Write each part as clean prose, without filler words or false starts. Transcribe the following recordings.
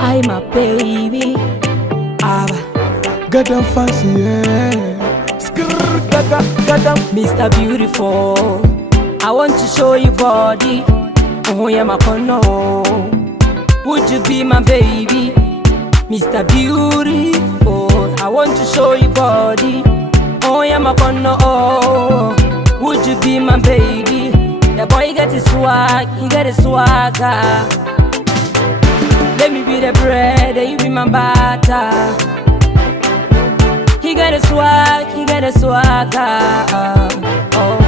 I'm a baby. Got them fancy, yeah. Skrrr, got them. Mr. Beautiful, I want to show you body. Oh yeah, my corner. Would you be my baby? Mr. Beautiful, I want to show you body. Oh yeah, my corner. Would you be my baby? The boy got his swag, he got his swagger. Let me be the bread, and you be my butter. He got a swag, he got a swagger. Oh,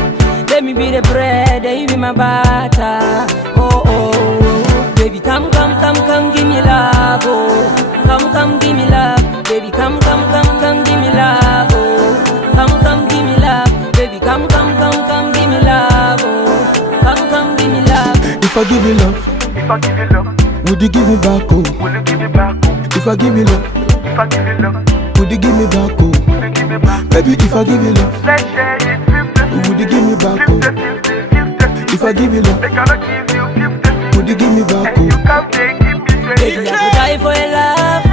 let me be the bread, and you be my butter. Oh, oh, baby, come, give me love. Oh, come, give me love. Baby, come, give me love. Oh, come, give me love. Baby, come, give me love. Oh, come, give me love. If I give you love, would you give me back? Oh, Will you give me back? if I give you love, If I give you love, would you give me back? Oh, will you give me back? baby, if I give you love, Let's share it 50-50. would you give me back? Oh, 50-50. if I give you love, They cannot give you 50-50. would you give me back? And you Oh, can't take it Baby, I could die for your love.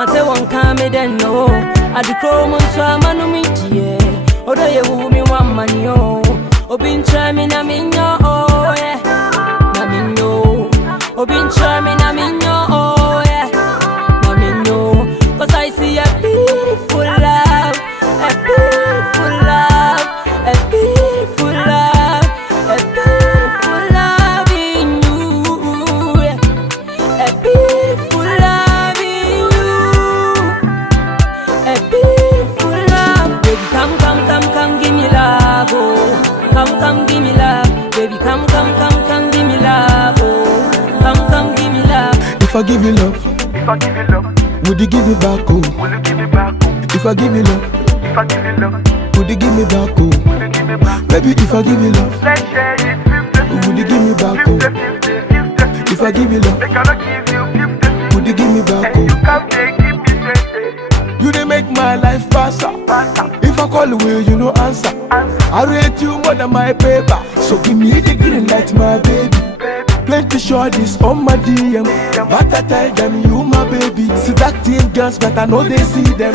I say one come then no. I do chrome so I'm a no meet. Although you woo me one money, oh. Obin try me na minyo, oh yeah. Na minyo. Obin try me na minyo, oh yeah. Na minyo. Cause I see a beautiful love. A beautiful love. A beautiful love. A beautiful love in you. Yeah. A beautiful love in you. A beautiful love. Baby, come, give me love. Oh. Come, give me love. Baby, come, give me love. Oh. Come, give me love. if I give you love, If I give you love, would you give me back? Oh, will you give me back? if I give you love, If I give you love, would you give me back? Oh, will you give me back? baby, if I give you love, Let's share it 50-50. would you give me back? Oh, 50-50. if I give you love, They cannot give you 50-50. would you give me back? And you Oh, can't take it 50-50. you dey make my life faster. If I call away, you no answer. I rate you more than my paper, so give me the green light, my baby. Plenty shorties on my DM, but I tell them you my baby. Seductive girls, but I know they see them.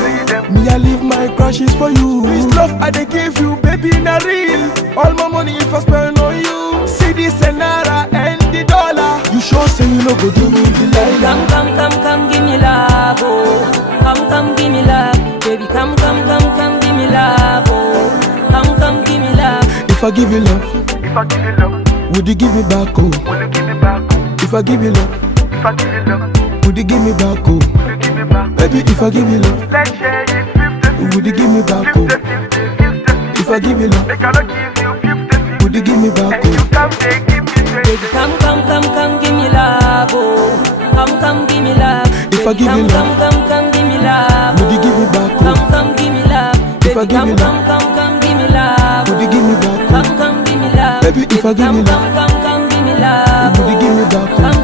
Me, I leave my crushes for you. This love I dey give you, baby, not real. All my money if I spend on you. See this naira and the dollar. You sure say you no go do me the lie. Come, give me love. Oh. Come, give me love. Baby, come, give me love. Oh. Come, give me love. If I give you love, If I give you love, would you give me back? Oh, will you give me back? if I give you love, If I give you love, would you give me back? Oh, will you give me back? baby, if I give you love, Let's share it 50-50. would you give me back? Oh, 50-50. if I give you love, They cannot give you 50-50. would you give me back? And you Oh, can't take it 50-50. Baby, come, give me love. Oh. Come, give me love. If I give you love, come, give me love. would you give me back? Oh, Come, give me love. If I give you love, come, give me love. would you give me back? Oh, Come, give me love. baby, if I give you love, Come, give me love. would you give me back? Oh, Come,